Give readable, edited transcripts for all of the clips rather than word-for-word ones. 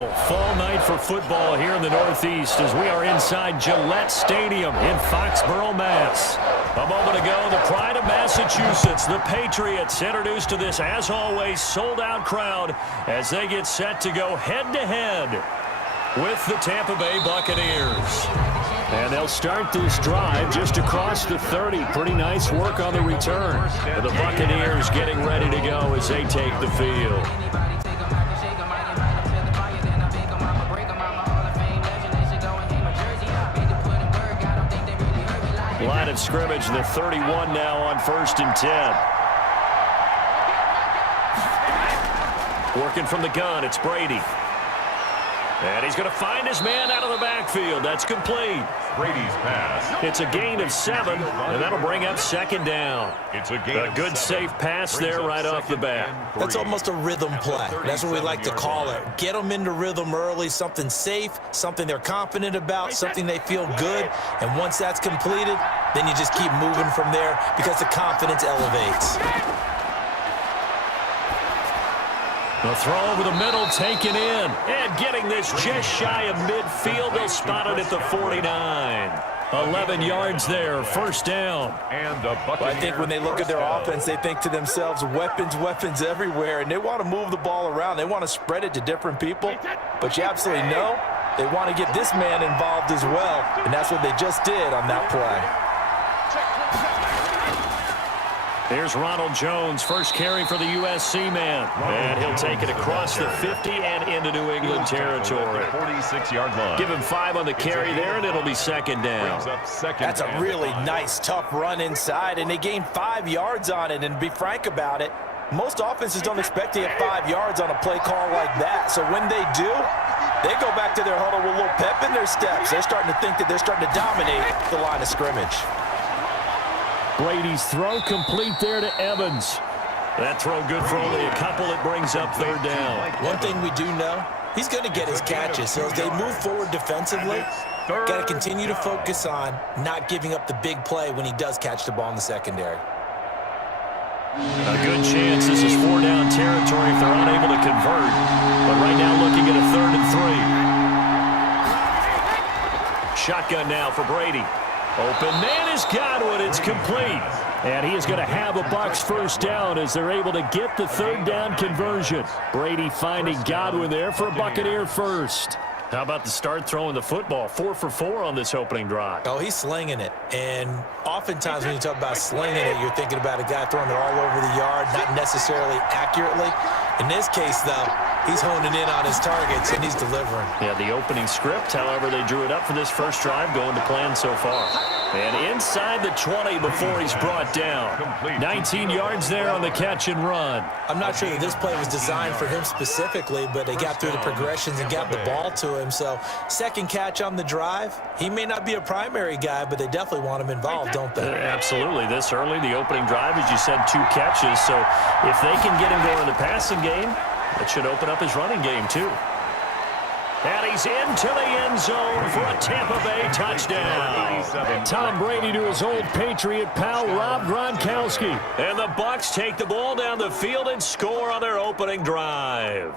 Fall night for football here in the Northeast as we are inside Gillette Stadium in Foxborough, Mass. A moment ago, the pride of Massachusetts, the Patriots, introduced to this, as always, sold-out crowd as they get set to go head-to-head with the Tampa Bay Buccaneers. And they'll start this drive just across the 30. Pretty nice work on the return. And the Buccaneers getting ready to go as they take the field. Line of scrimmage, the 31 now on 1st and 10. Working from the gun, it's Brady. And he's going to find his man out of the backfield. That's complete. Brady's pass. It's a gain of 7, and that'll bring up 2nd down. It's a good safe pass there right off the bat. That's almost a rhythm play. That's what we like to call it. Get them into rhythm early, something safe, something they're confident about, something they feel good. And once that's completed, then you just keep moving from there because the confidence elevates. The throw over the middle, taken in. And getting this just shy of midfield. They'll spot it at the 49. 11 yards there, 1st down. And I think when they look at their offense, they think to themselves, weapons everywhere. And they want to move the ball around. They want to spread it to different people. But you absolutely know they want to get this man involved as well. And that's what they just did on that play. Here's Ronald Jones, first carry for the USC man. And he'll take it across the 50 and into New England territory. 46-yard line. Give him 5 on the carry there, and it'll be 2nd down. That's a really nice, tough run inside, and they gained 5 yards on it. And to be frank about it, most offenses don't expect to get 5 yards on a play call like that. So when they do, they go back to their huddle with a little pep in their steps. They're starting to think that they're starting to dominate the line of scrimmage. Brady's throw complete there to Evans. That throw good for only a couple. It brings up 3rd down. One thing we do know, he's going to get his catches. So as they move forward defensively, got to continue to focus on not giving up the big play when he does catch the ball in the secondary. A good chance this is 4-down territory if they're unable to convert. But right now looking at a 3rd and 3. Shotgun now for Brady. Open man is Godwin. It's complete. And he is going to have a Bucs 1st down as they're able to get the 3rd down conversion. Brady finding Godwin there for a Buccaneer 1st. How about the start throwing the football? 4 for 4 on this opening drive. Oh, he's slinging it. And oftentimes when you talk about slinging it, you're thinking about a guy throwing it all over the yard, not necessarily accurately. In this case, though, he's honing in on his targets, and he's delivering. Yeah, the opening script, however, they drew it up for this first drive, going to plan so far. And inside the 20 before he's brought down. 19 yards there on the catch and run. I'm not sure that this play was designed for him specifically, but they got through the progressions and got the ball to him. So, 2nd catch on the drive. He may not be a primary guy, but they definitely want him involved, don't they? Absolutely. This early, the opening drive, as you said, 2 catches. So, if they can get him going in the passing game, it should open up his running game, too. And he's into the end zone for a Tampa Bay touchdown. Tom Brady to his old Patriot pal, Rob Gronkowski. And the Bucs take the ball down the field and score on their opening drive.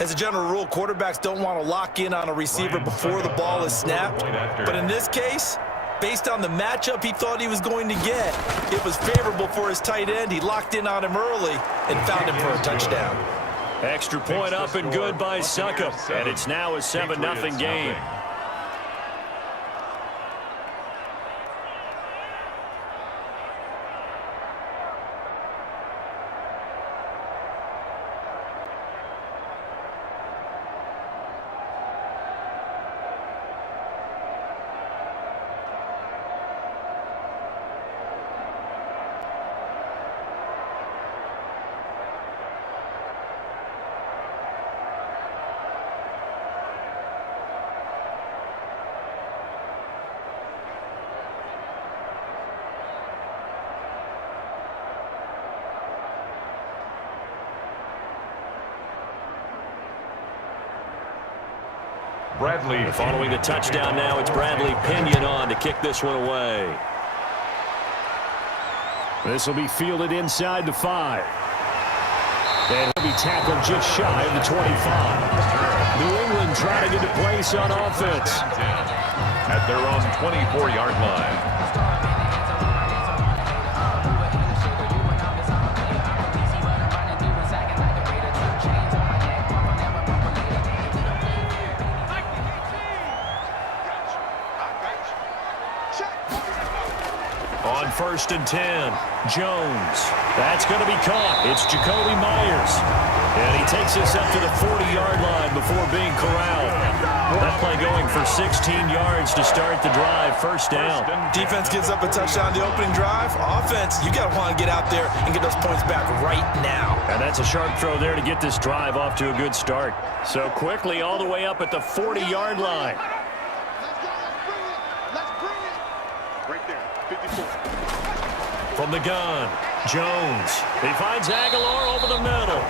As a general rule, quarterbacks don't want to lock in on a receiver before the ball is snapped. But in this case, based on the matchup he thought he was going to get, it was favorable for his tight end. He locked in on him early and found him for a touchdown. Extra point up and good by Suckup. And it's now a 7-0 game. Bradley. Following the touchdown now, it's Bradley Pinion on to kick this one away. This will be fielded inside the 5. And he'll be tackled just shy of the 25. and trying to get to place on offense. At their own 24-yard line. On 1st and 10, Jones. That's going to be caught. It's Jacoby Myers. And he takes us up to the 40-yard line before being corralled. That play going for 16 yards to start the drive. First down. Defense gives up a touchdown the opening drive. Offense, you got to want to get out there and get those points back right now. And that's a sharp throw there to get this drive off to a good start. So quickly all the way up at the 40-yard line. From the gun, Jones. He finds Aguilar over the middle.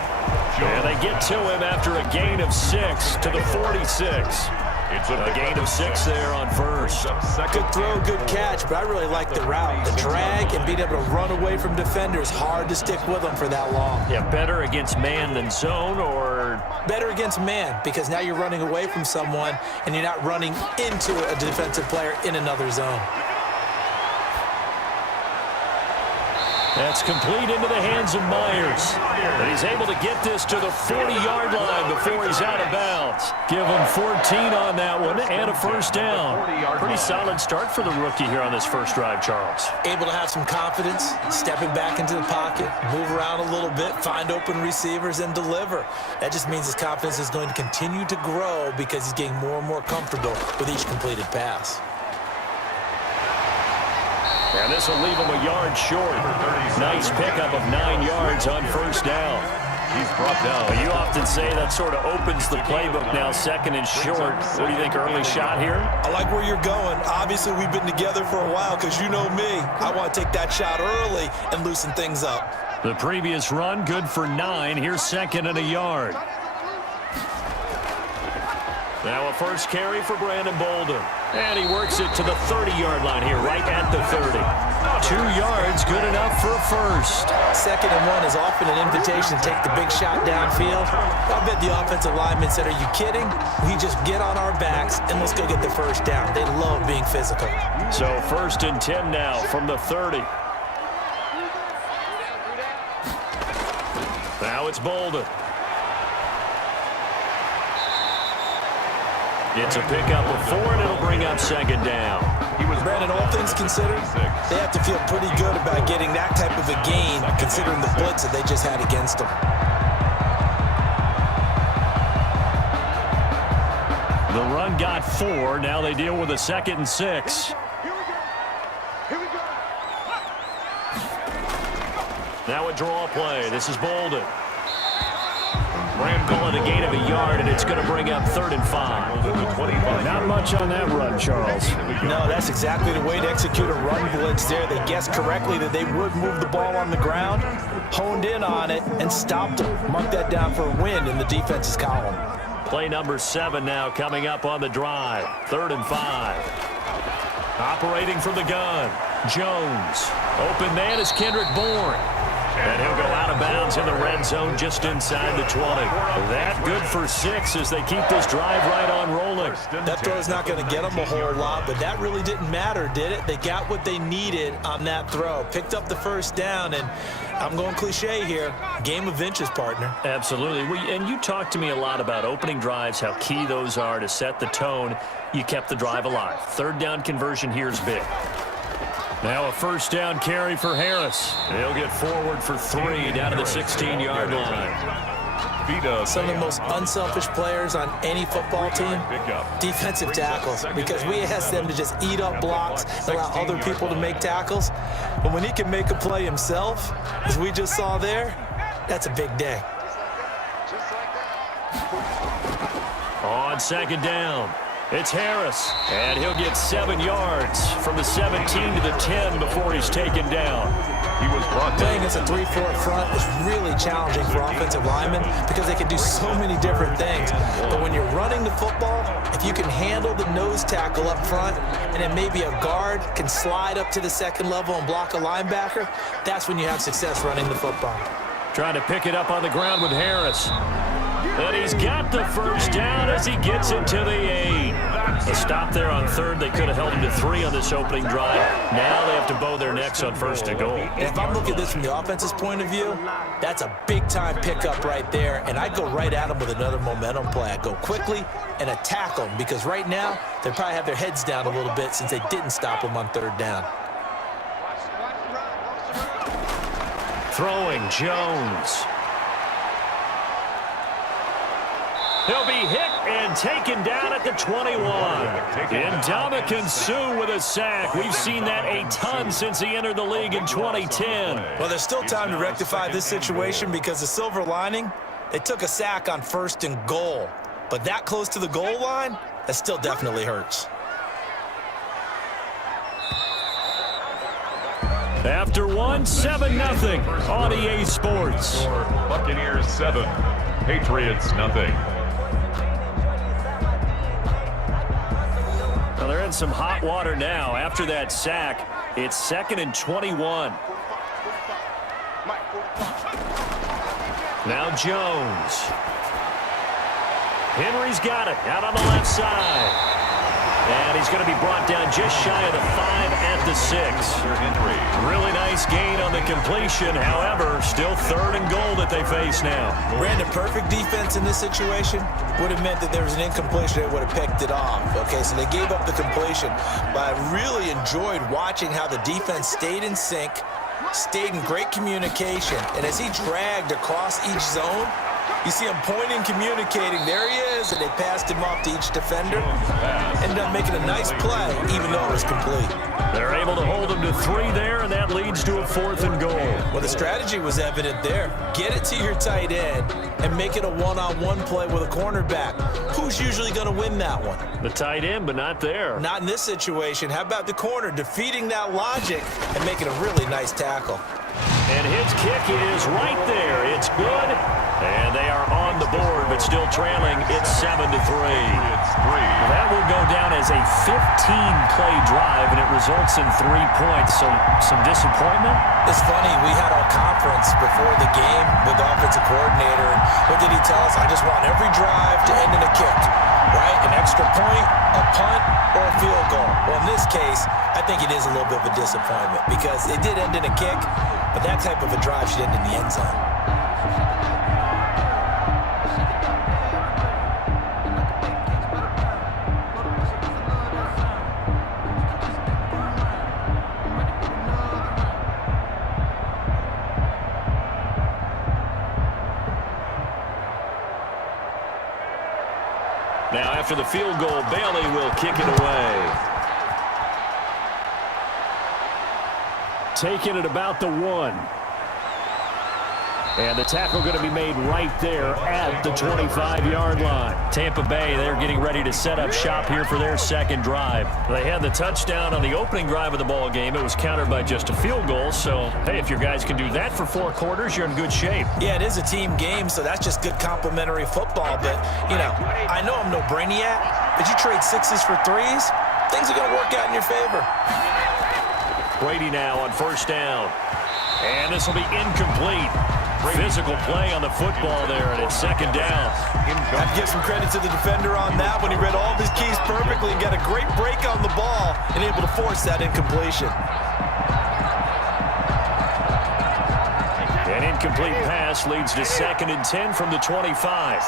And they get to him after a gain of 6 to the 46. It's a gain of 6 there on first. Good throw, good catch, but I really like the route. The drag and being able to run away from defenders. Hard to stick with them for that long. Yeah, better against man than zone, or? Better against man, because now you're running away from someone and you're not running into a defensive player in another zone. That's complete into the hands of Myers. And he's able to get this to the 40-yard line before he's out of bounds. Give him 14 on that one and a first down. Pretty solid start for the rookie here on this first drive, Charles. Able to have some confidence, stepping back into the pocket, move around a little bit, find open receivers, and deliver. That just means his confidence is going to continue to grow because he's getting more and more comfortable with each completed pass. And this will leave him a yard short. Nice pickup of 9 yards on first down. He's brought down. But you often say that sort of opens the playbook now, second and short. What do you think, early shot here? I like where you're going. Obviously, we've been together for a while because you know me. I want to take that shot early and loosen things up. The previous run, good for 9. Here's second and a yard. Now a first carry for Brandon Bolden. And he works it to the 30-yard line here, right at the 30. 2 yards, good enough for a first. Second and 1 is often an invitation to take the big shot downfield. I bet the offensive linemen said, are you kidding? We just get on our backs and let's go get the first down. They love being physical. So 1st and 10 now from the 30. Now it's Bolden. It's a pickup of 4, and it'll bring up second down. Brandon, all things considered, they have to feel pretty good about getting that type of a gain, considering the blitz that they just had against them. The run got 4. Now they deal with a 2nd and 6. Now a draw play. This is Bolden. Ram calling a gain of a yard, and it's going to bring up 3rd and 5. Not much on that run, Charles. No, that's exactly the way to execute a run blitz there. They guessed correctly that they would move the ball on the ground, honed in on it, and stopped them. Mark that down for a win in the defense's column. Play number 7 now coming up on the drive. 3rd and 5. Operating from the gun, Jones. Open man is Kendrick Bourne. And he'll go out of bounds in the red zone just inside the 20. That good for 6 as they keep this drive right on rolling. That throw's not going to get them a whole lot, but that really didn't matter, did it? They got what they needed on that throw. Picked up the first down, and I'm going cliche here. Game of inches, partner. Absolutely. And you talked to me a lot about opening drives, how key those are to set the tone. You kept the drive alive. 3rd down conversion here is big. Now a first down carry for Harris. He'll get forward for 3 down to the 16-yard line. Some of the most unselfish players on any football team, defensive tackles, because we ask them to just eat up blocks, allow other people to make tackles. But when he can make a play himself, as we just saw there, that's a big day. On 2nd down, it's Harris, and he'll get 7 yards from the 17 to the 10 before he's taken down. He was brought Playing as a 3-4 front is really challenging for offensive linemen because they can do so many different things. But when you're running the football, if you can handle the nose tackle up front, and then maybe a guard can slide up to the 2nd level and block a linebacker, that's when you have success running the football. Trying to pick it up on the ground with Harris. And he's got the first down as he gets it to the 8. A stop there on third. They could have held him to 3 on this opening drive. Now they have to bow their necks on first and goal. And if I'm looking at this from the offense's point of view, that's a big-time pickup right there. And I'd go right at him with another momentum play. I'd go quickly and attack them because right now they probably have their heads down a little bit since they didn't stop him on third down. Throwing Jones. He'll be hit and taken down at the 21. Ndamukong Suh with a sack. We've seen that a ton since he entered the league in 2010. Well, there's still time to rectify this situation because the silver lining, they took a sack on first and goal. But that close to the goal line, that still definitely hurts. After 7-0 on EA Sports. Buccaneers 7, Patriots nothing. Well, they're in some hot water now. After that sack, it's 2nd and 21. Now Jones. Henry's got it out on the left side. And he's going to be brought down just shy of the 5 at the 6. Really nice gain on the completion. However, still 3rd and goal that they face now. Brandon, perfect defense in this situation would have meant that there was an incompletion. They would have picked it off. Okay, so they gave up the completion. But I really enjoyed watching how the defense stayed in sync, stayed in great communication. And as he dragged across each zone, you see him pointing, communicating. There he is, and they passed him off to each defender. Ended up making a nice play, even though it was complete. They're able to hold him to 3 there, and that leads to a 4th and goal. Well, the strategy was evident there. Get it to your tight end and make it a one-on-one play with a cornerback. Who's usually going to win that one? The tight end, but not there. Not in this situation. How about the corner defeating that logic and making a really nice tackle? And his kick is right there. It's good. And they are on the board, but still trailing. It's 7-3. That will go down as a 15-play drive, and it results in 3 points. So some disappointment. It's funny. We had our conference before the game with the offensive coordinator. And what did he tell us? I just want every drive to end in a kick, right? An extra point, a punt, or a field goal. Well, in this case, I think it is a little bit of a disappointment because it did end in a kick, but that type of a drive should end in the end zone. Now, after the field goal, Bailey will kick it away. Taking it about the 1. And the tackle going to be made right there at the 25-yard line. Tampa Bay, they're getting ready to set up shop here for their 2nd drive. They had the touchdown on the opening drive of the ball game. It was countered by just a field goal. So, hey, if your guys can do that for 4 quarters, you're in good shape. Yeah, it is a team game, so that's just good complimentary football. But, you know, I know I'm no brainiac, but you trade 6s for 3s, things are going to work out in your favor. Brady now on 1st down. And this will be incomplete. Physical play on the football there, and it's 2nd down. I have to give some credit to the defender on that when he read all of his keys perfectly and got a great break on the ball and able to force that incompletion. An incomplete pass leads to 2nd and 10 from the 25.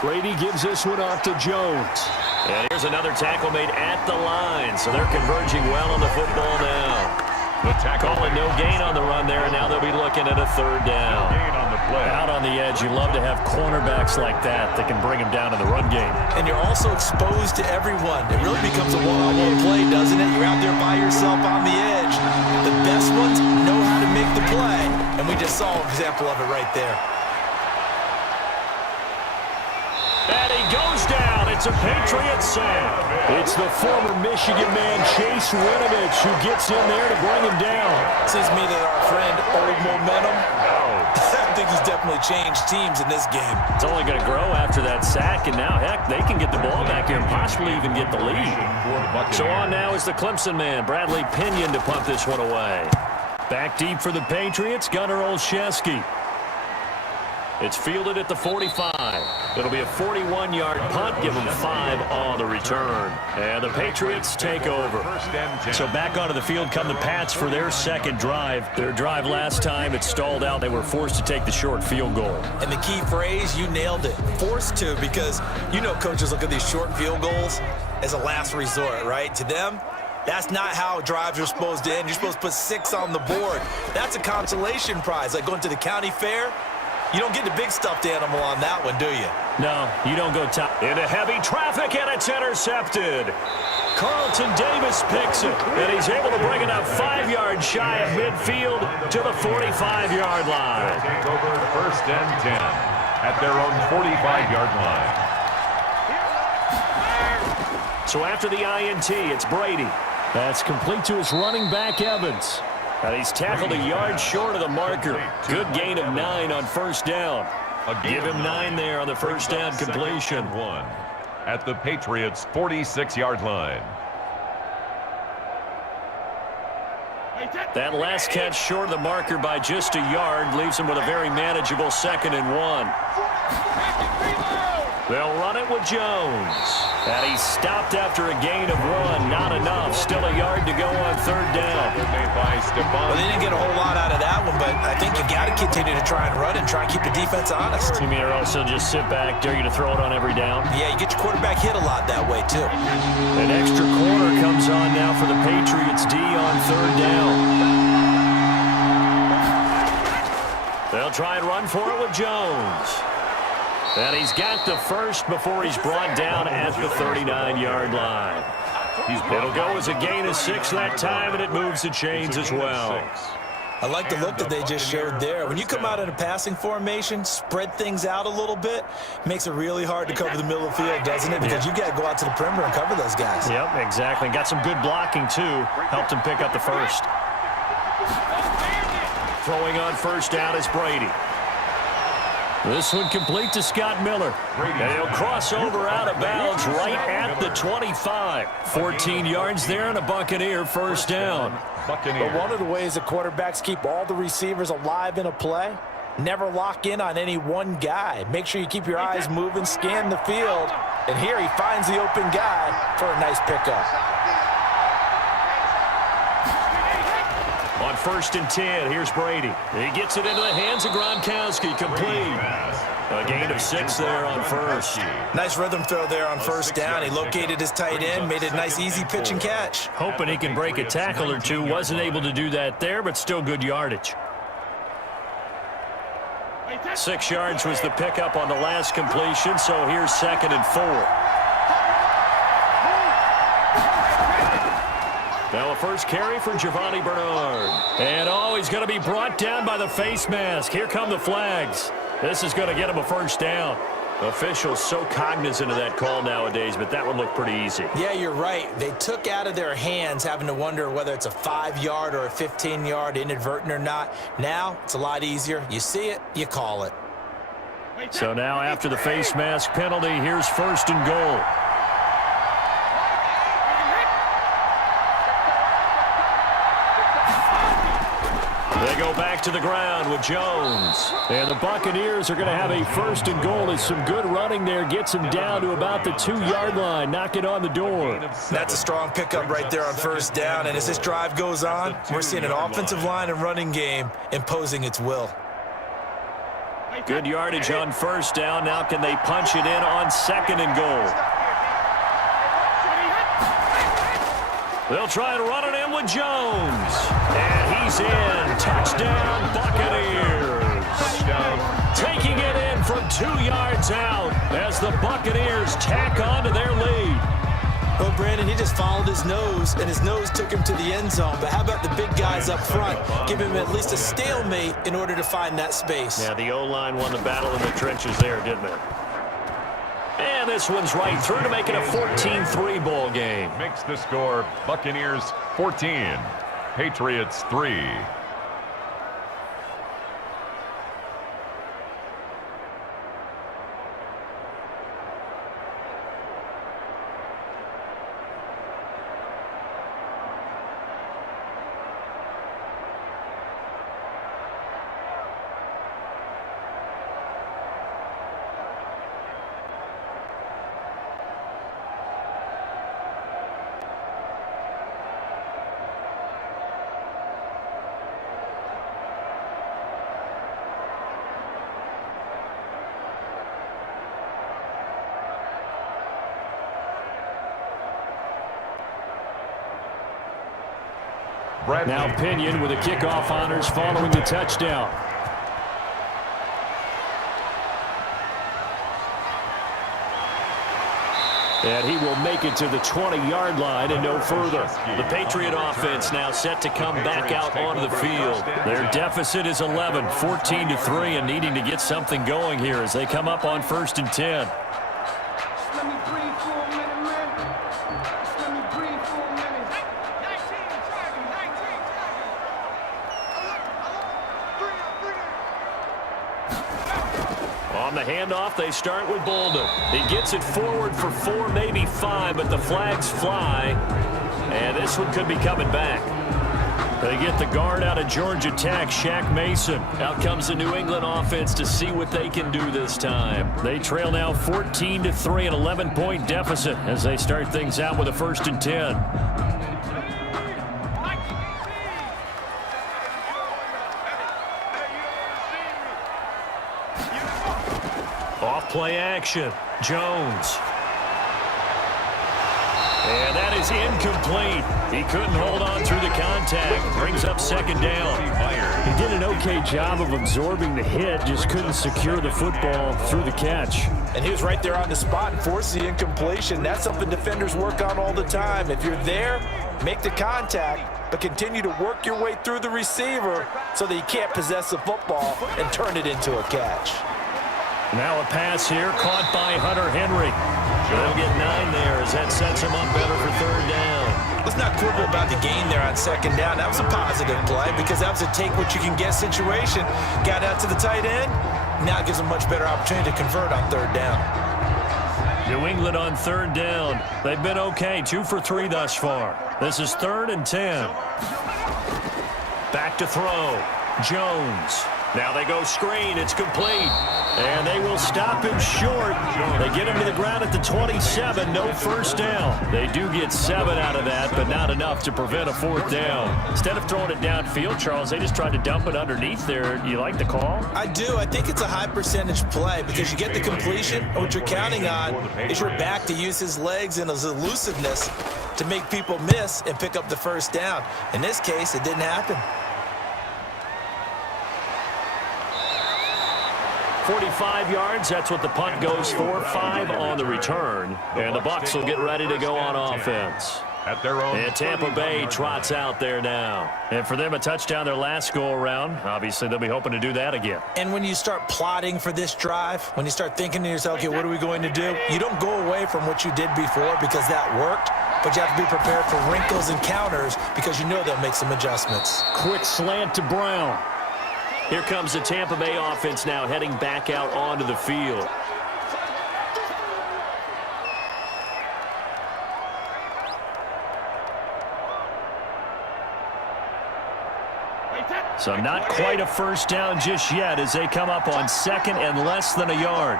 Brady gives this one off to Jones. And here's another tackle made at the line, so they're converging well on the football now. The tackle and no gain on the run there, and now they'll be looking at a 3rd down. Out on the edge, you love to have cornerbacks like that can bring them down in the run game. And you're also exposed to everyone. It really becomes a one-on-one play, doesn't it? You're out there by yourself on the edge. The best ones know how to make the play, and we just saw an example of it right there. And he goes down. It's a Patriot sack. It's the former Michigan man, Chase Winovich, who gets in there to bring him down. Seems to me that our friend, Old Momentum, I think he's definitely changed teams in this game. It's only going to grow after that sack, and now, heck, they can get the ball back here and possibly even get the lead. So on now is the Clemson man, Bradley Pinion, to punt this one away. Back deep for the Patriots, Gunnar Olszewski. It's fielded at the 45. It'll be a 41-yard punt. Give them 5 on the return. And the Patriots take over. So back onto the field come the Pats for their second drive. Their drive last time, it stalled out. They were forced to take the short field goal. And the key phrase, you nailed it. Forced to, because you know coaches look at these short field goals as a last resort, right? To them, that's not how drives are supposed to end. You're supposed to put 6 on the board. That's a consolation prize, like going to the county fair. You don't get the big stuffed animal on that one, do you? No, you don't go top. Into heavy traffic, and it's intercepted. Carlton Davis picks it, and he's able to bring it up 5 yards shy of midfield to the 45-yard line. Take over 1st and 10 at their own 45-yard line. So after the INT, it's Brady. That's complete to his running back, Evans. And he's tackled a yard short of the marker. Good gain of 9 on 1st down. Give him 9 there on the 1st down completion. 1 at the Patriots' 46-yard line. That last catch short of the marker by just a yard leaves him with a very manageable 2nd and 1. They'll run it with Jones. And he's stopped after a gain of 1. Not enough. Still a yard to go on 3rd down. Well, they didn't get a whole lot out of that one, but I think you got to continue to try and run and try and keep the defense honest. You mean, or also just sit back, dare you to throw it on every down? Yeah, you get your quarterback hit a lot that way, too. An extra corner comes on now for the Patriots D on 3rd down. They'll try and run for it with Jones. And he's got the first before he's brought down at the 39-yard line. It'll go as a gain of 6 that time, and it moves the chains as well. I like the look that they just showed there. When you come out in a passing formation, spread things out a little bit, makes it really hard to cover the middle of the field, doesn't it? Because you got to go out to the perimeter and cover those guys. Yep, exactly. Got some good blocking, too. Helped him pick up the first. Throwing on 1st down is Brady. This one complete to Scott Miller. And he'll cross over out of bounds right at the 25. 14 yards there and a Buccaneer 1st down. But one of the ways the quarterbacks keep all the receivers alive in a play, never lock in on any one guy. Make sure you keep your eyes moving, scan the field. And here he finds the open guy for a nice pickup. On 1st and 10, here's Brady. He gets it into the hands of Gronkowski, complete. A gain of 6 there on 1st. Nice rhythm throw there on 1st down. He located his tight end, made it a nice easy pitch and catch. Hoping he can break a tackle or two. Wasn't able to do that there, but still good yardage. 6 yards was the pickup on the last completion, so here's 2nd and 4. Now a first carry for Giovanni Bernard. And he's going to be brought down by the face mask. Here come the flags. This is going to get him a 1st down. Officials so cognizant of that call nowadays, but that one looked pretty easy. Yeah, you're right. They took out of their hands having to wonder whether it's a 5-yard or a 15-yard inadvertent or not. Now it's a lot easier. You see it, you call it. So now after the face mask penalty, here's 1st and goal. They go back to the ground with Jones. And the Buccaneers are going to have a 1st and goal as some good running there gets him down to about the 2-yard line. Knock it on the door. That's a strong pickup right there on 1st down. And as this drive goes on, we're seeing an offensive line and running game imposing its will. Good yardage on 1st down. Now can they punch it in on 2nd and goal? They'll try and run it in with Jones. And he's in. Touchdown, Buccaneers. Touchdown. Taking it in from 2 yards out as the Buccaneers tack on to their lead. Well, Brandon, he just followed his nose, and his nose took him to the end zone. But how about the big guys up front? Give him at least a stalemate in order to find that space. Yeah, the O-line won the battle in the trenches there, didn't it? And this one's right through to make it a 14-3 ball game. Makes the score Buccaneers 14, Patriots 3. Bradley. Now Pinion with the kickoff honors following the touchdown. And he will make it to the 20-yard line and no further. The Patriot offense now set to come back out onto the field. Their deficit is 11, 14-3, and needing to get something going here as they come up on 1st and 10. On the handoff, they start with Bolden. He gets it forward for 4, maybe 5, but the flags fly. And this one could be coming back. They get the guard out of Georgia Tech, Shaq Mason. Out comes the New England offense to see what they can do this time. They trail now 14-3, an 11-point deficit as they start things out with a 1st and 10. Play action. Jones. And that is incomplete. He couldn't hold on through the contact. Brings up 2nd down. He did an okay job of absorbing the hit, just couldn't secure the football through the catch. And he was right there on the spot and forced the incompletion. That's something defenders work on all the time. If you're there, make the contact, but continue to work your way through the receiver so that you can't possess the football and turn it into a catch. Now a pass here, caught by Hunter Henry. They'll get 9 there as that sets him up better for 3rd down. Let's not quibble about the gain there on 2nd down. That was a positive play because that was a take-what-you-can-get situation. Got out to the tight end. Now it gives them a much better opportunity to convert on 3rd down. New England on 3rd down. They've been okay, 2 for 3 thus far. This is 3rd and 10. Back to throw. Jones. Now they go screen. It's complete. And they will stop him short. They get him to the ground at the 27. No 1st down. They do get 7 out of that, but not enough to prevent a 4th down. Instead of throwing it downfield, Charles, they just tried to dump it underneath there. Do you like the call? I do. I think it's a high-percentage play because you get the completion. And what you're counting on is your back to use his legs and his elusiveness to make people miss and pick up the 1st down. In this case, it didn't happen. 45 yards, that's what the punt goes for. 5 on the return. And the Bucs will get ready to go on offense. At their own. And Tampa Bay trots out there now. And for them, a touchdown their last go-around. Obviously, they'll be hoping to do that again. And when you start plotting for this drive, when you start thinking to yourself, okay, what are we going to do? You don't go away from what you did before because that worked. But you have to be prepared for wrinkles and counters because you know they'll make some adjustments. Quick slant to Brown. Here comes the Tampa Bay offense now heading back out onto the field. So not quite a 1st down just yet as they come up on 2nd and less than a yard.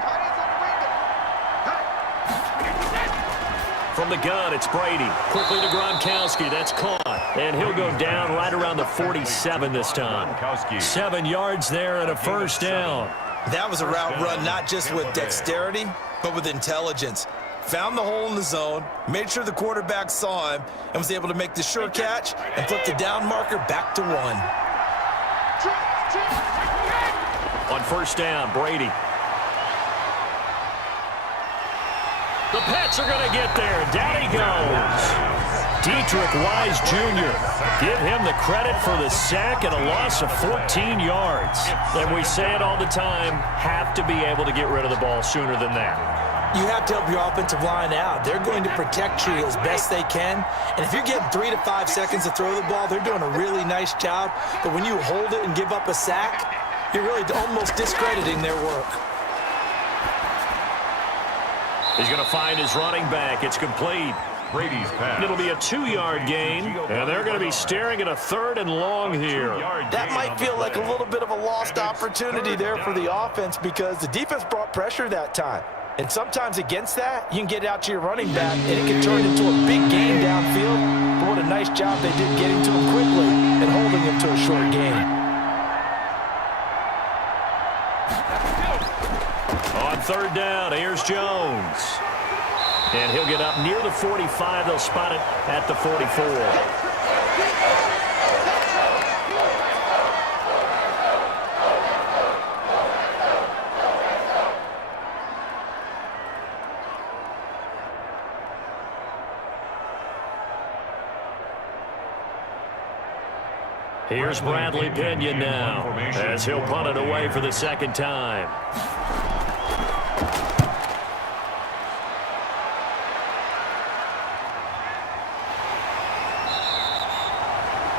From the gun, it's Brady. Quickly to Gronkowski. That's caught. And he'll go down right around the 47 this time. 7 yards there and a 1st down. That was a route run not just with dexterity, but with intelligence. Found the hole in the zone, made sure the quarterback saw him, and was able to make the sure catch and flip the down marker back to 1. On 1st down, Brady. The Pats are going to get there. Down he goes. Dietrich Wise Jr. Give him the credit for the sack and a loss of 14 yards. And we say it all the time, have to be able to get rid of the ball sooner than that. You have to help your offensive line out. They're going to protect you as best they can. And if you're getting 3 to 5 seconds to throw the ball, they're doing a really nice job. But when you hold it and give up a sack, you're really almost discrediting their work. He's going to find his running back. It's complete. Brady's pass. It'll be a 2-yard gain, and they're going to be staring at a 3rd and long here. That might feel like a little bit of a lost opportunity there for the offense because the defense brought pressure that time. And sometimes against that, you can get out to your running back, and it can turn into a big gain downfield. But what a nice job they did getting to him quickly and holding him to a short gain. On 3rd down, here's Jones. And he'll get up near the 45. They'll spot it at the 44. Here's Bradley Pinion now as he'll punt it away for the second time.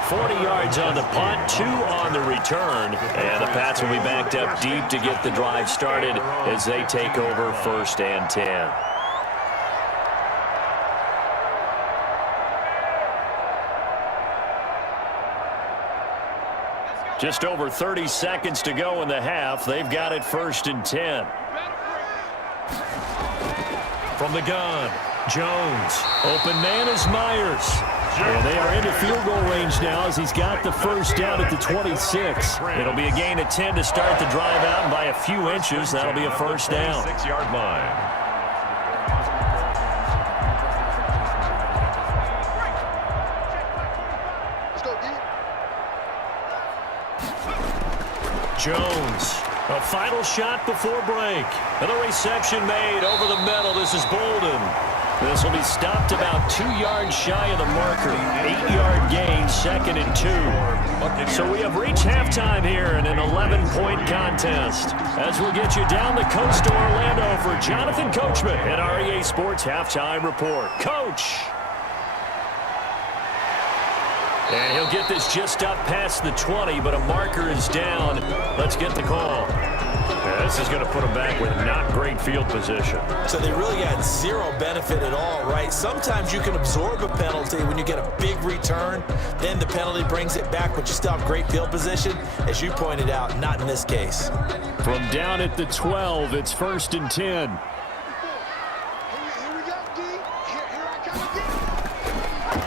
40 yards on the punt, 2 on the return. And the Pats will be backed up deep to get the drive started as they take over 1st and 10. Just over 30 seconds to go in the half. They've got it 1st and 10. From the gun, Jones. Open man is Myers. And they are into field goal range now as he's got the first down at the 26. It'll be a gain of 10 to start the drive out, and by a few inches, that'll be a first down. 6-yard line. Jones, a final shot before break. And the reception made over the middle. This is Bolden. This will be stopped about 2 yards shy of the marker. 8-yard gain, 2nd and 2. So we have reached halftime here in an 11-point contest. As we'll get you down the coast to Orlando for Jonathan Coachman at REA Sports Halftime Report. Coach! And he'll get this just up past the 20, but a marker is down. Let's get the call. Yeah, this is going to put them back with not great field position. So they really got zero benefit at all, right? Sometimes you can absorb a penalty when you get a big return. Then the penalty brings it back, but you still have great field position. As you pointed out, not in this case. From down at the 12, it's 1st and 10.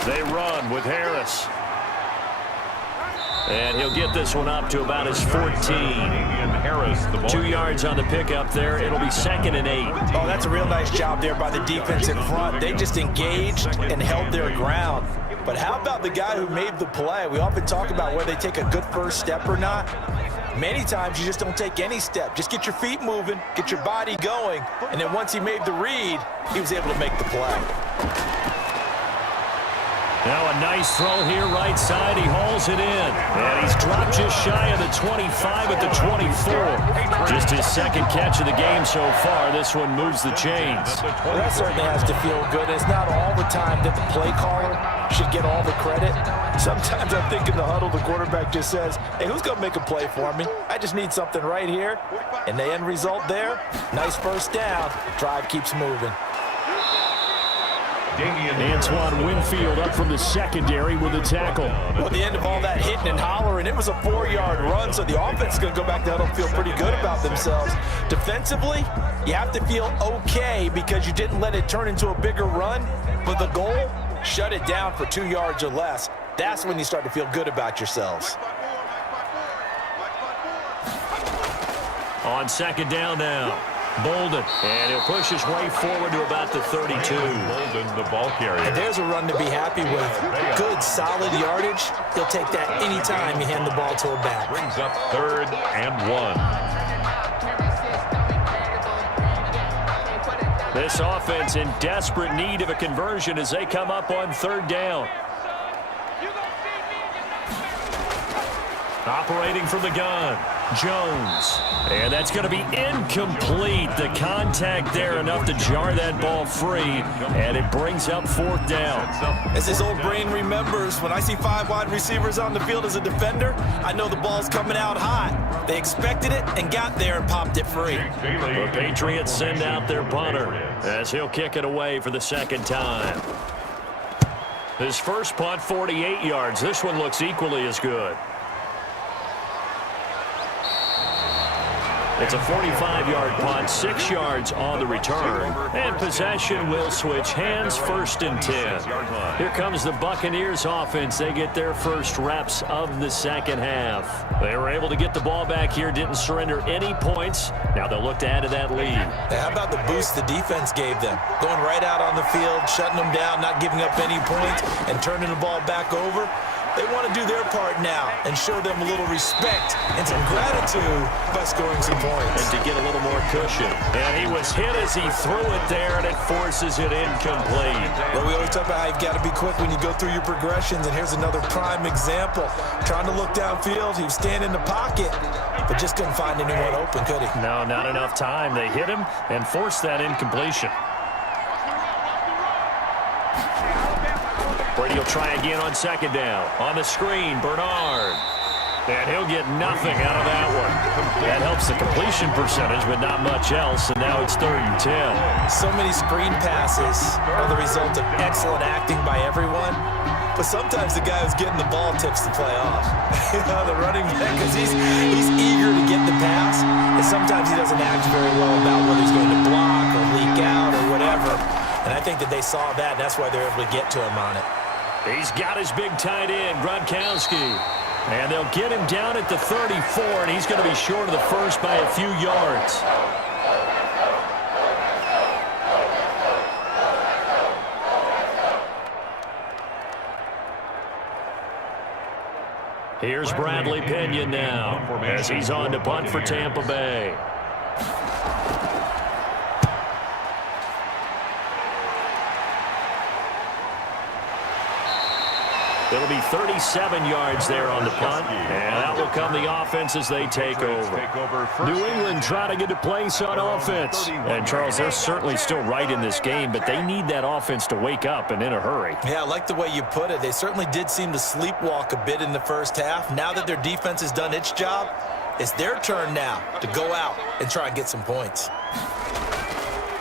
They run with Harris. And he'll get this one up to about his 14. Harris, 2 yards on the pickup there. It'll be 2nd and 8. Oh, that's a real nice job there by the defense in front. They just engaged and held their ground. But how about the guy who made the play? We often talk about whether they take a good first step or not. Many times you just don't take any step. Just get your feet moving, get your body going, and then once he made the read, he was able to make the play. Now a nice throw here right side. He hauls it in. And he's dropped just shy of the 25 at the 24. Just his second catch of the game so far. This one moves the chains. Well, that certainly has to feel good. It's not all the time that the play caller should get all the credit. Sometimes I think in the huddle, the quarterback just says, hey, who's going to make a play for me? I just need something right here. And the end result there, nice first down. Drive keeps moving. Antoine Winfield up from the secondary with a tackle. Well, at the end of all that hitting and hollering, it was a 4-yard run, so the offense is going to go back to huddle and feel pretty good about themselves. Defensively, you have to feel okay because you didn't let it turn into a bigger run, but the goal, shut it down for 2 yards or less. That's when you start to feel good about yourselves. On 2nd down now. Bolden, and he'll push his way forward to about the 32. Bolden, the ball carrier. And there's a run to be happy with. Good, solid yardage. He'll take that anytime you hand the ball to a back. Brings up 3rd and 1. This offense in desperate need of a conversion as they come up on 3rd down. Operating from the gun, Jones. And that's going to be incomplete. The contact there enough to jar that ball free, and it brings up 4th down. As his old brain remembers, when I see 5 wide receivers on the field as a defender, I know the ball's coming out hot. They expected it and got there and popped it free. The Patriots send out their punter as he'll kick it away for the 2nd time. His first punt, 48 yards. This one looks equally as good. It's a 45-yard punt, 6 yards on the return. And possession will switch hands, 1st and 10. Here comes the Buccaneers offense. They get their first reps of the second half. They were able to get the ball back here, didn't surrender any points. Now they'll look to add to that lead. How about the boost the defense gave them? Going right out on the field, shutting them down, not giving up any points, and turning the ball back over. They want to do their part now and show them a little respect and some gratitude by scoring some points. And to get a little more cushion. And he was hit as he threw it there, and it forces it incomplete. Well, we always talk about how you've got to be quick when you go through your progressions, and here's another prime example. Trying to look downfield, he was standing in the pocket, but just couldn't find anyone open, could he? No, not enough time. They hit him and forced that incompletion. Brady will try again on second down. On the screen, Bernard. And he'll get nothing out of that one. That helps the completion percentage, but not much else, and now it's 3rd and 10. So many screen passes are the result of excellent acting by everyone, but sometimes the guy who's getting the ball tips the play off. The running back, because he's eager to get the pass, and sometimes he doesn't act very well about whether he's going to block or leak out or whatever. And I think that they saw that, and that's why they're able to get to him on it. He's got his big tight end, Gronkowski. And they'll get him down at the 34, and he's going to be short of the first by a few yards. Here's Bradley Pinion now as he's on to punt for Tampa Bay. It'll be 37 yards there on the punt, and that will come the offense as they take over. New England trying to get a place on offense. And, Charles, they're certainly still right in this game, but they need that offense to wake up and in a hurry. Yeah, I like the way you put it. They certainly did seem to sleepwalk a bit in the first half. Now that their defense has done its job, it's their turn now to go out and try and get some points.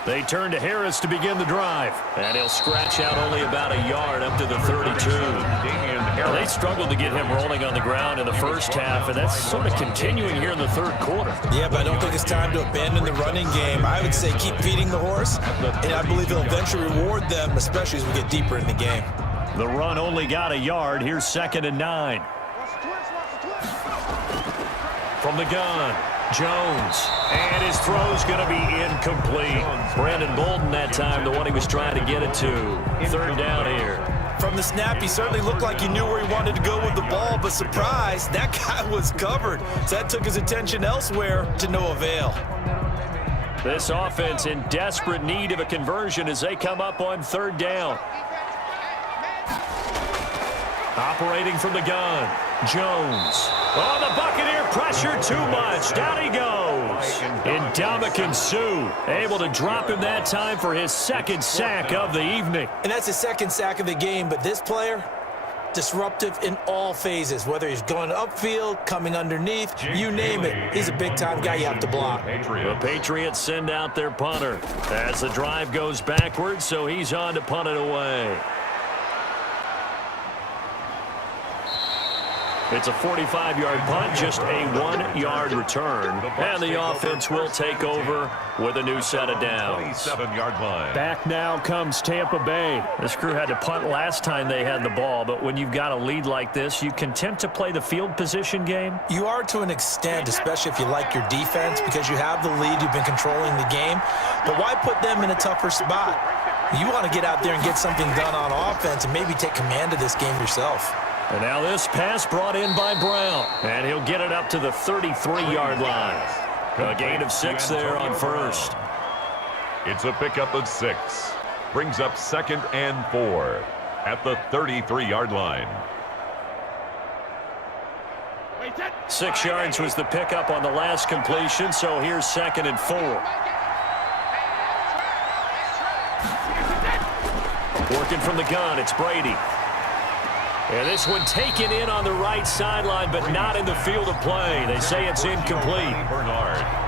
They turn to Harris to begin the drive, and he'll scratch out only about a yard up to the 32. They struggled to get him rolling on the ground in the first half, and that's sort of continuing here in the third quarter. Yeah, but I don't think it's time to abandon the running game. I would say keep feeding the horse, and I believe he'll eventually reward them, especially as we get deeper in the game. The run only got a yard. Here's 2nd and 9. From the gun, Jones. And his throw's going to be incomplete. Brandon Bolden that time, the one he was trying to get it to. 3rd down here. From the snap, he certainly looked like he knew where he wanted to go with the ball, but surprise, that guy was covered. So that took his attention elsewhere to no avail. This offense in desperate need of a conversion as they come up on 3rd down. Operating from the gun, Jones. Oh, the Buccaneer pressure too much. Down he goes. Ndamukong Suh able to drop him that time for his 2nd sack of the evening. And that's his 2nd sack of the game, but this player, disruptive in all phases, whether he's going upfield, coming underneath, you name it. He's a big-time guy you have to block. The Patriots send out their punter as the drive goes backwards, so he's on to punt it away. It's a 45-yard punt, just a 1-yard return. And the offense will take over with a new set of downs. 27-yard line. Back now comes Tampa Bay. This crew had to punt last time they had the ball, but when you've got a lead like this, you content to play the field position game? You are to an extent, especially if you like your defense, because you have the lead, you've been controlling the game. But why put them in a tougher spot? You want to get out there and get something done on offense and maybe take command of this game yourself. And now this pass brought in by Brown. And he'll get it up to the 33-yard line. A gain of 6 there on 1st. It's a pickup of 6. Brings up 2nd and 4 at the 33-yard line. 6 yards was the pickup on the last completion, so here's 2nd and 4. Working from the gun, it's Brady. And this one taken in on the right sideline, but not in the field of play. They say it's incomplete.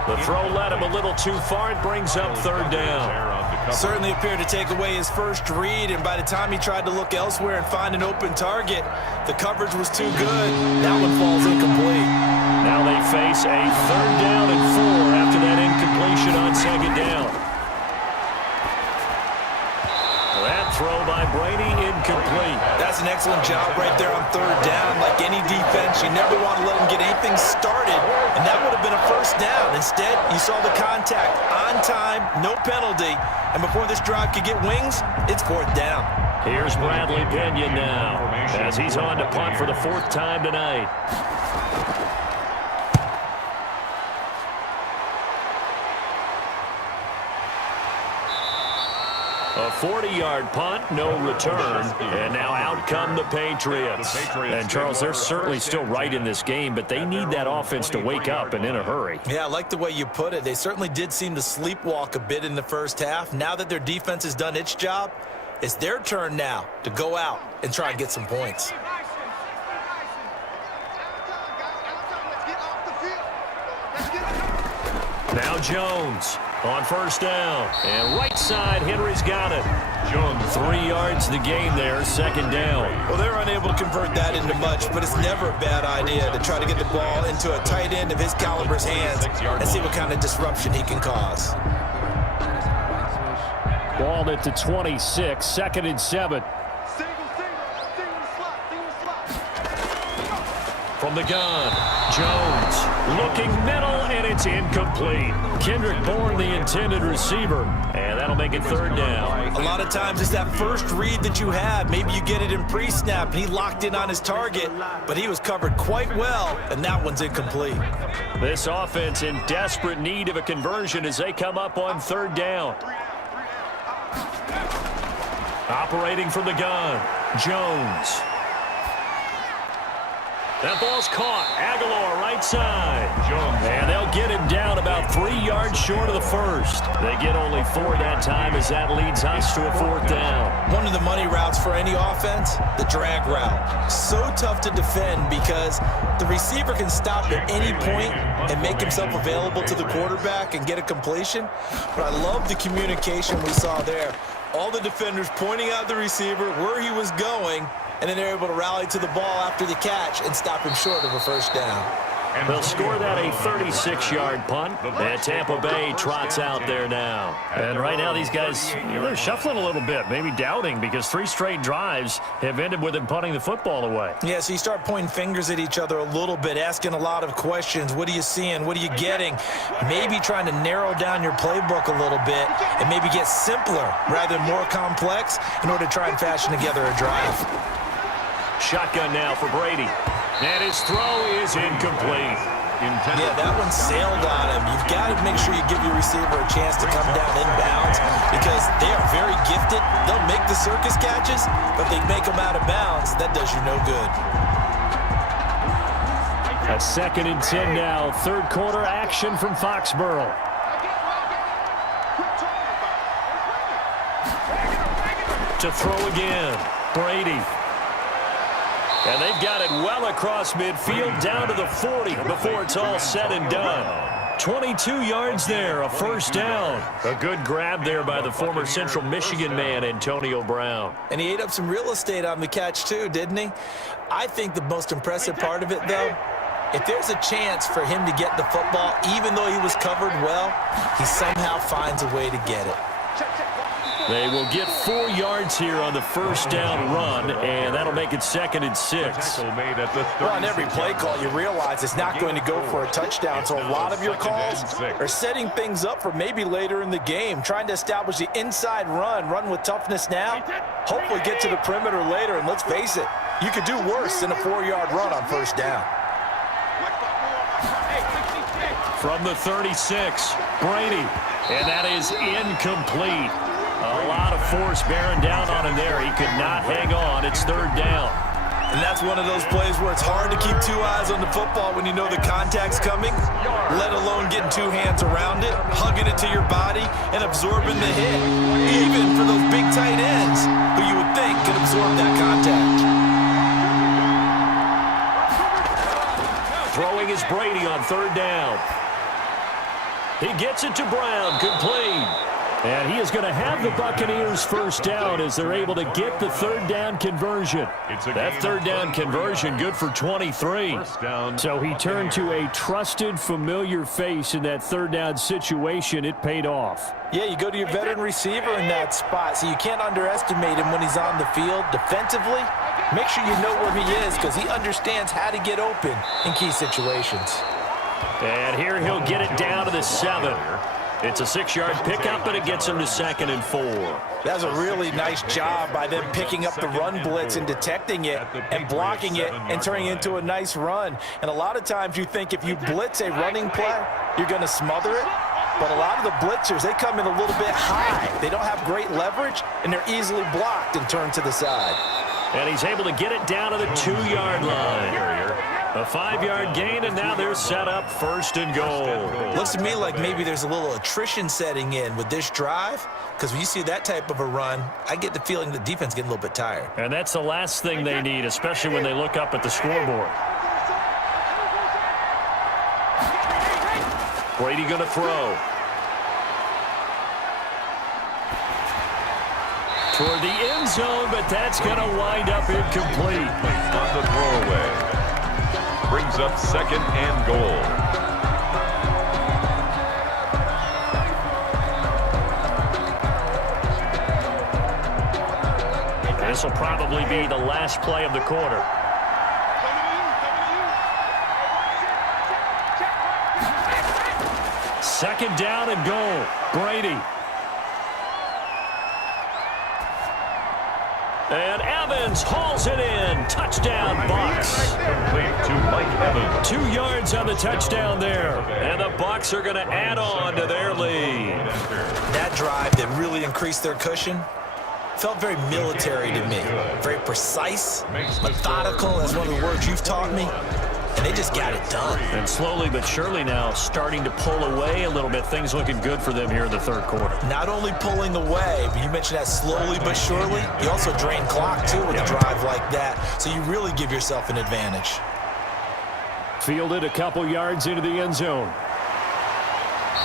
The throw led him a little too far. It brings up 3rd down. Certainly appeared to take away his first read, and by the time he tried to look elsewhere and find an open target, the coverage was too good. That one falls incomplete. Now they face a 3rd down and 4 after that incompletion on 2nd down. That throw by Brady incomplete. That's an excellent job right there on 3rd down. Like any defense, you never want to let them get anything started, and that would have been a 1st down. Instead, you saw the contact on time, no penalty, and before this drive could get wings, it's 4th down. Here's Bradley Pinion now as he's on to punt for the 4th time tonight. A 40-yard punt, no return, and now out come the Patriots. And, Charles, they're certainly still right in this game, but they need that offense to wake up and in a hurry. Yeah, I like the way you put it. They certainly did seem to sleepwalk a bit in the first half. Now that their defense has done its job, it's their turn now to go out and try and get some points. Now Jones on 1st down. And right side, Henry's got it. Jones, 3 yards the gain there, 2nd down. Well, they're unable to convert that into much, but it's never a bad idea to try to get the ball into a tight end of his caliber's hands and see what kind of disruption he can cause. Ball at the 26, 2nd and 7. From the gun, Jones looking middle, and it's incomplete. Kendrick Bourne, the intended receiver, and that'll make it 3rd down. A lot of times it's that first read that you have. Maybe you get it in pre-snap, and he locked in on his target, but he was covered quite well, and that one's incomplete. This offense in desperate need of a conversion as they come up on 3rd down. Operating from the gun, Jones. That ball's caught. Aguilar right side. And they'll get him down about 3 yards short of the 1st. They get only 4 that time as that leads us to a 4th down. One of the money routes for any offense, the drag route. So tough to defend because the receiver can stop at any point and make himself available to the quarterback and get a completion. But I love the communication we saw there. All the defenders pointing out the receiver, where he was going, and then they're able to rally to the ball after the catch and stop him short of a 1st down. And they'll score that a 36-yard punt, and Tampa Bay trots out there now. And right now these guys, they're shuffling a little bit, maybe doubting, because 3 straight drives have ended with them punting the football away. Yeah, so you start pointing fingers at each other a little bit, asking a lot of questions. What are you seeing? What are you getting? Maybe trying to narrow down your playbook a little bit and maybe get simpler rather than more complex in order to try and fashion together a drive. Shotgun now for Brady. And his throw is incomplete. Yeah, that one sailed on him. You've got to make sure you give your receiver a chance to come down inbounds because they are very gifted. They'll make the circus catches, but they make them out of bounds. That does you no good. A 2nd and 10 now. 3rd quarter action from Foxborough. To throw again. Brady. And they've got it well across midfield down to the 40 before it's all said and done. 22 yards there, a 1st down. A good grab there by the former Central Michigan man, Antonio Brown. And he ate up some real estate on the catch too, didn't he? I think the most impressive part of it, though, if there's a chance for him to get the football, even though he was covered well, he somehow finds a way to get it. They will get 4 yards here on the 1st down run, and that'll make it 2nd and 6. Well, on every play call, you realize it's not going to go for a touchdown, so a lot of your calls are setting things up for maybe later in the game, trying to establish the inside run with toughness now, hopefully get to the perimeter later, and let's face it, you could do worse than a 4-yard run on 1st down. From the 36, Brady, and that is incomplete. A lot of force bearing down on him there. He could not hang on. It's 3rd down. And that's one of those plays where it's hard to keep 2 eyes on the football when you know the contact's coming, let alone getting 2 hands around it, hugging it to your body, and absorbing the hit. Even for those big tight ends who you would think could absorb that contact. Throwing is Brady on 3rd down. He gets it to Brown, complete. And he is going to have the Buccaneers 1st down as they're able to get the 3rd down conversion. That 3rd down conversion good for 23. So he turned to a trusted, familiar face in that 3rd down situation. It paid off. Yeah, you go to your veteran receiver in that spot, so you can't underestimate him when he's on the field defensively. Make sure you know where he is because he understands how to get open in key situations. And here he'll get it down to the 7. It's a 6-yard pickup, and it gets him to 2nd and 4. That was a really nice job by them picking up the run blitz and detecting it and blocking it and turning it into a nice run. And a lot of times you think if you blitz a running play, you're going to smother it. But a lot of the blitzers, they come in a little bit high. They don't have great leverage, and they're easily blocked and turned to the side. And he's able to get it down to the 2-yard line. A 5-yard gain, and now they're set up 1st and goal. Looks to me like maybe there's a little attrition setting in with this drive, because when you see that type of a run, I get the feeling the defense getting a little bit tired. And that's the last thing they need, especially when they look up at the scoreboard. Brady going to throw. Toward the end zone, but that's going to wind up incomplete. On the throwaway. Brings up 2nd and goal. This will probably be the last play of the quarter. Second down and goal. Brady. And Evans hauls it in. Touchdown, Bucs. Complete to Mike Evans. 2 yards on the touchdown there. And the Bucs are going to add on to their lead. That drive that really increased their cushion felt very military to me. Very precise, methodical. That's one of the words you've taught me. And they just got it done. And slowly but surely now starting to pull away a little bit. Things looking good for them here in the 3rd quarter. Not only pulling away, but you mentioned that slowly but surely. You also drain clock, too, with a drive like that. So you really give yourself an advantage. Fielded a couple yards into the end zone.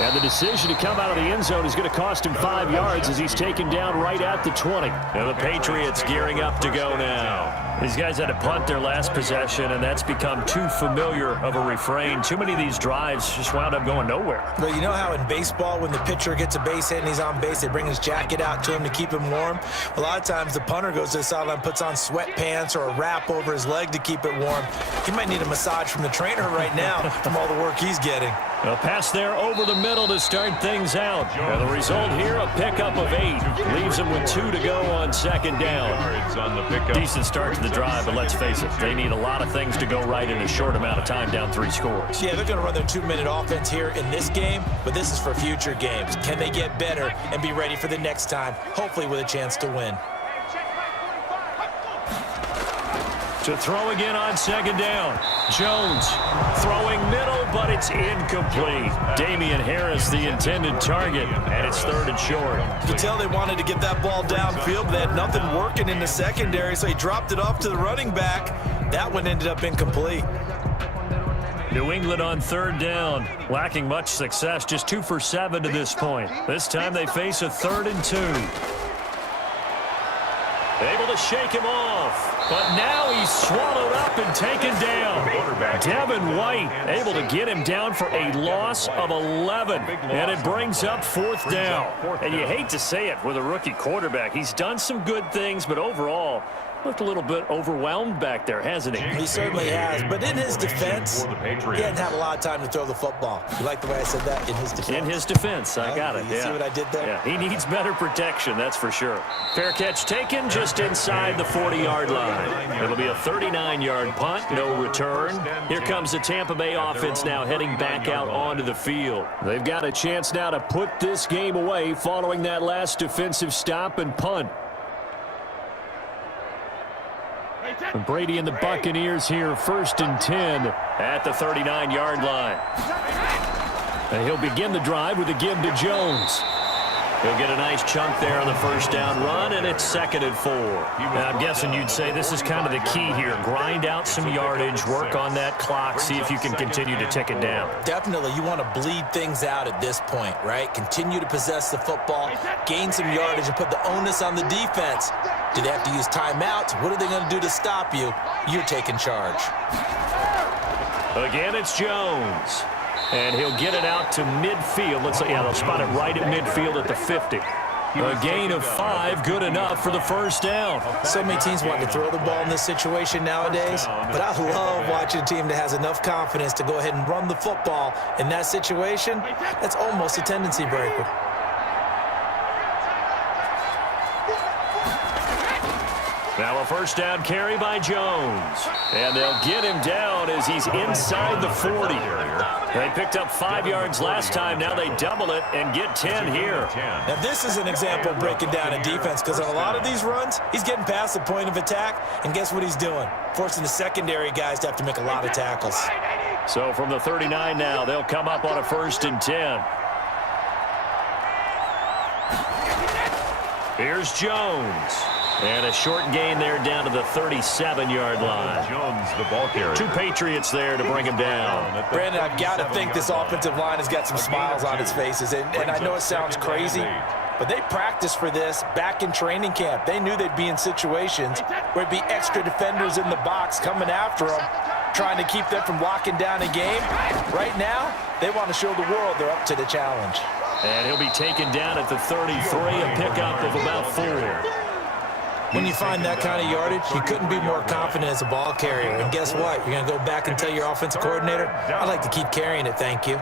And the decision to come out of the end zone is going to cost him 5 yards as he's taken down right at the 20. And the Patriots gearing up to go now. These guys had to punt their last possession, and that's become too familiar of a refrain. Too many of these drives just wound up going nowhere. Well, you know how in baseball when the pitcher gets a base hit and he's on base, they bring his jacket out to him to keep him warm? A lot of times the punter goes to the sideline, puts on sweatpants or a wrap over his leg to keep it warm. He might need a massage from the trainer right now from all the work he's getting. A pass there over the middle to start things out. And the result here, a pickup of 8. Leaves them with 2 to go on 2nd down. Decent start to the drive, but let's face it, they need a lot of things to go right in a short amount of time down 3 scores. Yeah, they're going to run their 2-minute offense here in this game, but this is for future games. Can they get better and be ready for the next time, hopefully with a chance to win? To throw again on 2nd down. Jones throwing middle, but it's incomplete. Damian Harris, the intended target, and it's 3rd and short. You can tell they wanted to get that ball downfield, but they had nothing working in the secondary, so he dropped it off to the running back. That one ended up incomplete. New England on 3rd down, lacking much success, just 2 for 7 to this point. This time they face a 3rd and 2. Able to shake him off, but now he's swallowed up and taken down. Devin White able to get him down for a loss of 11, and it brings up 4th down. And you hate to say it with a rookie quarterback. He's done some good things, but overall, looked a little bit overwhelmed back there, hasn't he? He certainly has, but in his defense, he hadn't had a lot of time to throw the football. You like the way I said that? In his defense. In his defense, I got it. You see what I did there? Yeah, he needs better protection, that's for sure. Fair catch taken just inside the 40-yard line. It'll be a 39-yard punt, no return. Here comes the Tampa Bay offense now heading back out onto the field. They've got a chance now to put this game away following that last defensive stop and punt. And Brady and the Buccaneers here, 1st and 10 at the 39-yard line. And he'll begin the drive with a give to Jones. He'll get a nice chunk there on the 1st down run, and it's 2nd and 4. Now, I'm guessing you'd say this is kind of the key here. Grind out some yardage, work on that clock, see if you can continue to tick it down. Definitely, you want to bleed things out at this point, right? Continue to possess the football, gain some yardage, and put the onus on the defense. Do they have to use timeouts? What are they going to do to stop you? You're taking charge. Again, it's Jones. And he'll get it out to midfield. Looks like, yeah, they'll spot it right at midfield at the 50. A gain of 5, good enough for the first down. So many teams want to throw the ball in this situation nowadays, but I love watching a team that has enough confidence to go ahead and run the football. In that situation, that's almost a tendency breaker. Now a first down carry by Jones. And they'll get him down as he's inside the 40. They picked up 5 yards last time. Now they double it and get 10 here. Now this is an example of breaking down a defense, because on a lot of these runs, he's getting past the point of attack, and guess what he's doing? Forcing the secondary guys to have to make a lot of tackles. So from the 39 now, they'll come up on a 1st and 10. Here's Jones. And a short gain there down to the 37-yard line. Jones, the ball carrier. 2 Patriots there to bring him down. Brandon, I've got to think this offensive line has got some smiles on its faces. And I know it sounds crazy, but they practiced for this back in training camp. They knew they'd be in situations where it'd be extra defenders in the box coming after them, trying to keep them from locking down a game. Right now, they want to show the world they're up to the challenge. And he'll be taken down at the 33, a pickup of about 4. When you find that kind of yardage, you couldn't be more confident as a ball carrier. And guess what? You're going to go back and tell your offensive coordinator, I'd like to keep carrying it, thank you.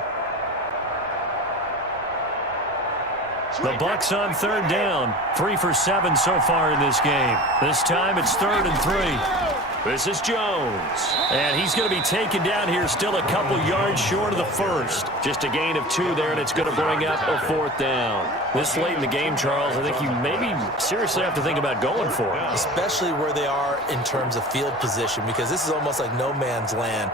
The Bucs on 3rd down. 3 for 7 so far in this game. This time it's 3rd and 3. This is Jones. And he's going to be taken down here, still a couple yards short of the first. Just a gain of 2 there, and it's going to bring up a 4th down. This late in the game, Charles, I think you maybe seriously have to think about going for it. Especially where they are in terms of field position, because this is almost like no man's land.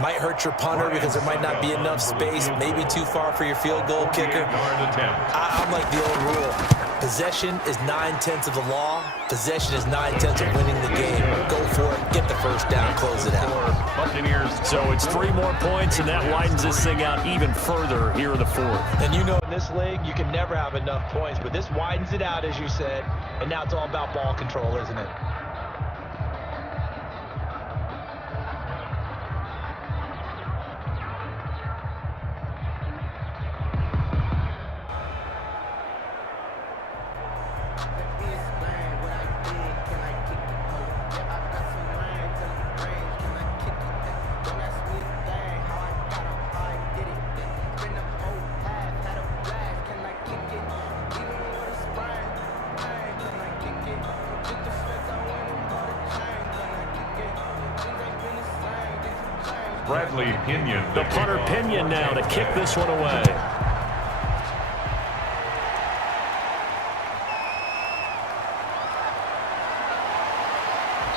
Might hurt your punter because there might not be enough space, maybe too far for your field goal kicker. I'm like the old rule. Possession is 9/10 of the law. Possession is 9/10 of winning the game. Go for it, get the first down, close it out. So it's 3 more points, and that widens this thing out even further here in the 4th. And you know in this league, you can never have enough points, but this widens it out, as you said, and now it's all about ball control, isn't it? The punter Pinion now to kick this one away.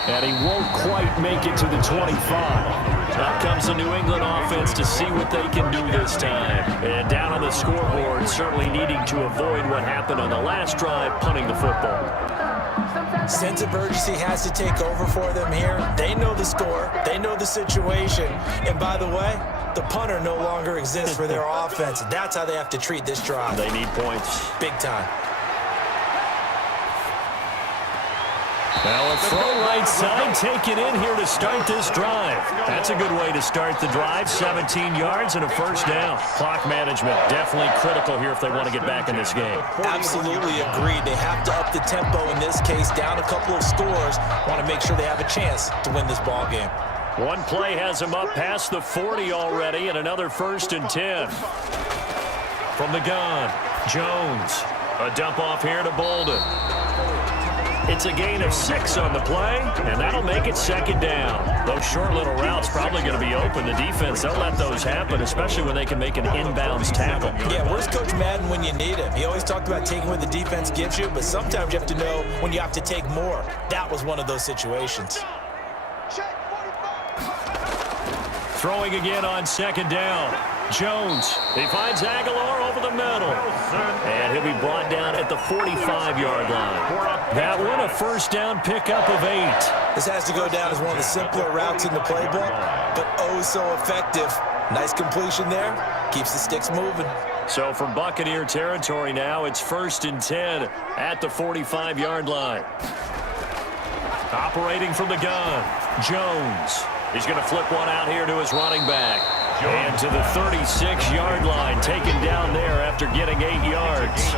And he won't quite make it to the 25. Out comes the New England offense to see what they can do this time. And down on the scoreboard, certainly needing to avoid what happened on the last drive, punting the football. Sense of urgency has to take over for them here. They know the score. They know the situation. And by the way, the punter no longer exists for their offense. That's how they have to treat this drive. They need points. Big time. Now a throw right side, taken in here to start this drive. That's a good way to start the drive. 17 yards and a first down. Clock management definitely critical here if they want to get back in this game. Absolutely agreed. They have to up the tempo in this case, down a couple of scores. Want to make sure they have a chance to win this ball game. One play has him up past the 40 already, and another 1st and 10. From the gun, Jones. A dump off here to Bolden. It's a gain of 6 on the play, and that'll make it 2nd down. Those short little routes probably going to be open. The defense, they'll let those happen, especially when they can make an inbounds tackle. Yeah, where's Coach Madden when you need him? He always talked about taking what the defense gives you, but sometimes you have to know when you have to take more. That was one of those situations. Throwing again on 2nd down. Jones, he finds Aguilar over the middle. And he'll be brought down at the 45-yard line. That one, a 1st down pickup of 8. This has to go down as one of the simpler routes in the playbook, but oh so effective. Nice completion there. Keeps the sticks moving. So from Buccaneer territory now, it's 1st and 10 at the 45-yard line. Operating from the gun, Jones. He's going to flip one out here to his running back. And to the 36-yard line, taken down there after getting 8 yards.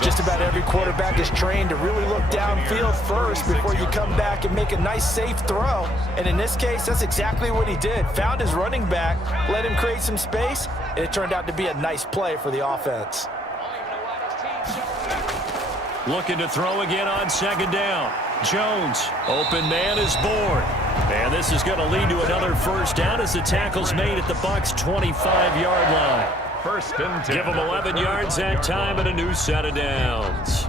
Just a about every quarterback is trained to really look downfield first before you come back and make a nice, safe throw. And in this case, that's exactly what he did. Found his running back, let him create some space, and it turned out to be a nice play for the offense. Looking to throw again on second down. Jones, open man is born. And this is going to lead to another first down as the tackle's made at the Bucs' 25-yard line. First and 10. Give them 11 yards that time and a new set of downs.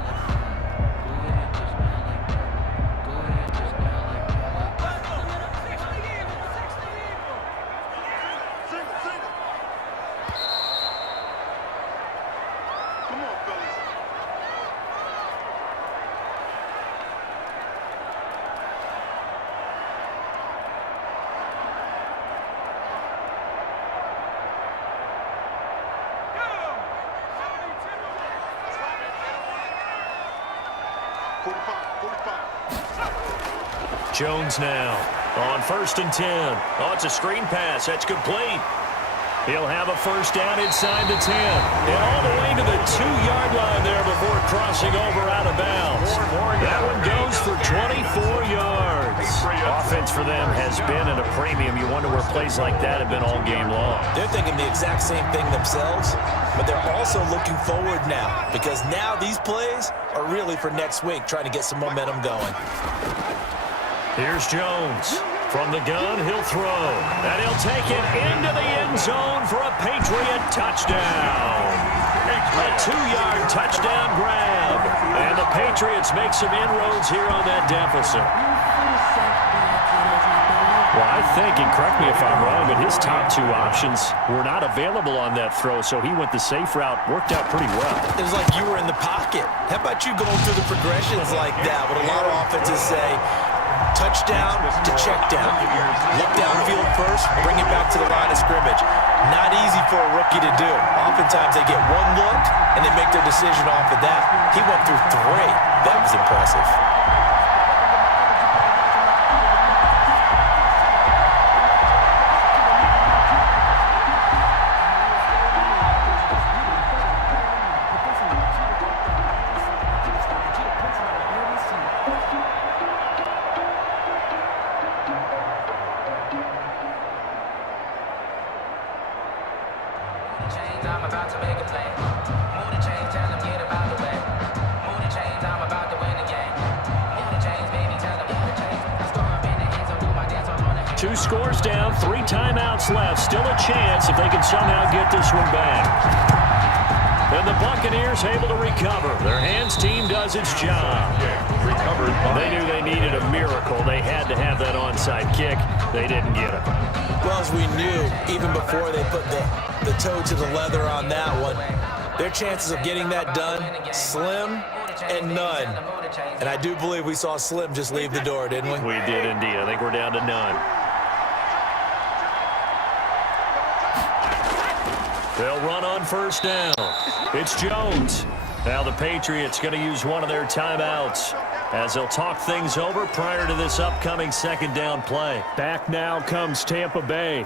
Jones now on first and 10. Oh, it's a screen pass. That's complete. He'll have a first down inside the 10. And all the way to the 2-yard line there before crossing over out of bounds. That one goes for 24 yards. Offense for them has been at a premium. You wonder where plays like that have been all game long. They're thinking the exact same thing themselves, but they're also looking forward now because now these plays are really for next week, trying to get some momentum going. Here's Jones. From the gun, he'll throw. And he'll take it into the end zone for a Patriot touchdown. A 2-yard touchdown grab. And the Patriots make some inroads here on that deficit. Well, I think, and correct me if I'm wrong, but his top 2 options were not available on that throw, so he went the safe route. Worked out pretty well. It was like you were in the pocket. How about you going through the progressions like that? What a lot of offenses say, touchdown to check down. Look downfield first, bring it back to the line of scrimmage. Not easy for a rookie to do. Oftentimes they get one look and they make their decision off of that. He went through 3. That was impressive. Two scores down, 3 timeouts left. Still a chance if they can somehow get this one back. And the Buccaneers able to recover. Their hands team does its job. They knew they needed a miracle. They had to have that onside kick. They didn't get it. Well, as we knew, even before they put the toe to the leather on that one, their chances of getting that done, slim and none. And I do believe we saw Slim just leave the door, didn't we? We did indeed. I think we're down to none. They'll run on first down. It's Jones. Now the Patriots going to use one of their timeouts as they'll talk things over prior to this upcoming second down play. Back now comes Tampa Bay.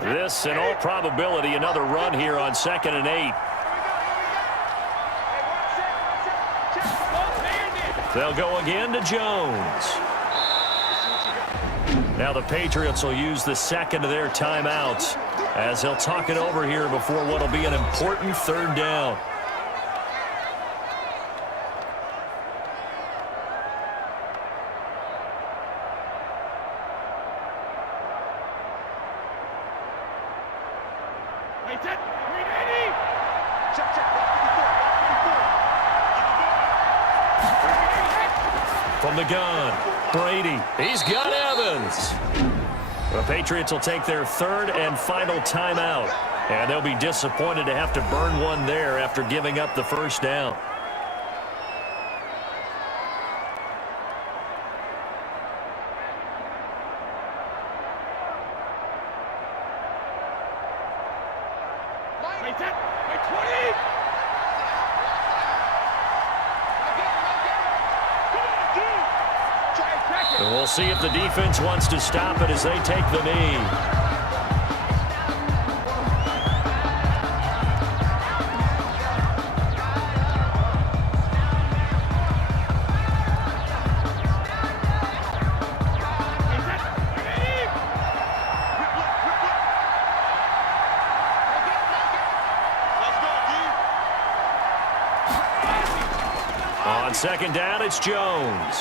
This, in all probability, another run here on 2nd and 8. They'll go again to Jones. Now the Patriots will use the second of their timeouts as they'll talk it over here before what will be an important 3rd down. From the gun, Brady. He's got Evans. The Patriots will take their 3rd and final timeout. And they'll be disappointed to have to burn one there after giving up the first down. And we'll see if the defense wants to stop it as they take the knee. On second down, it's Jones.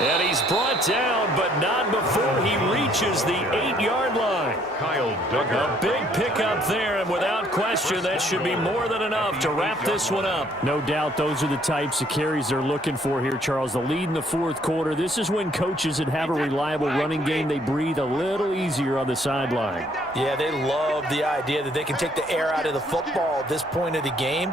And he's brought down, but not before he reaches the 8-yard line. Kyle Duggar. A big pickup there, and without question, that should be more than enough to wrap this one up. No doubt those are the types of carries they're looking for here, Charles. The lead in the fourth quarter. This is when coaches that have a reliable running game, they breathe a little easier on the sideline. Yeah, they love the idea that they can take the air out of the football at this point of the game.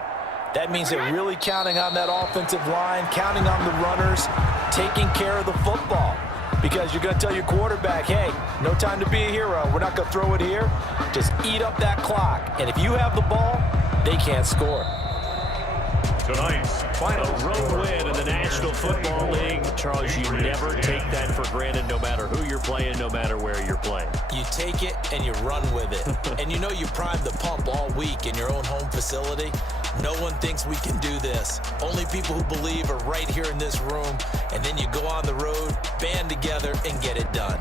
That means they're really counting on that offensive line, counting on the runners, taking care of the football. Because you're going to tell your quarterback, hey, no time to be a hero. We're not going to throw it here. Just eat up that clock. And if you have the ball, they can't score. Tonight's final A road win in the National Football League. Charles, you never take that for granted no matter who you're playing, no matter where you're playing. You take it and you run with it. And you know you primed the pump all week in your own home facility. No one thinks we can do this. Only people who believe are right here in this room. And then you go on the road, band together, and get it done.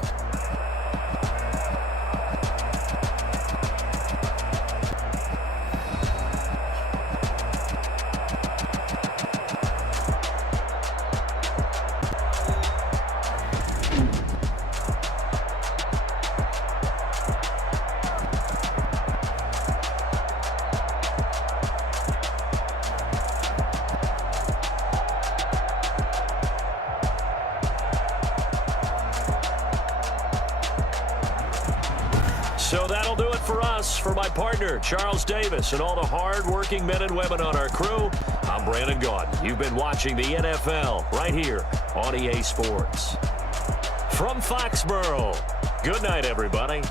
So that'll do it for us. For my partner, Charles Davis, and all the hard-working men and women on our crew, I'm Brandon Gaudin. You've been watching the NFL right here on EA Sports. From Foxborough, good night, everybody.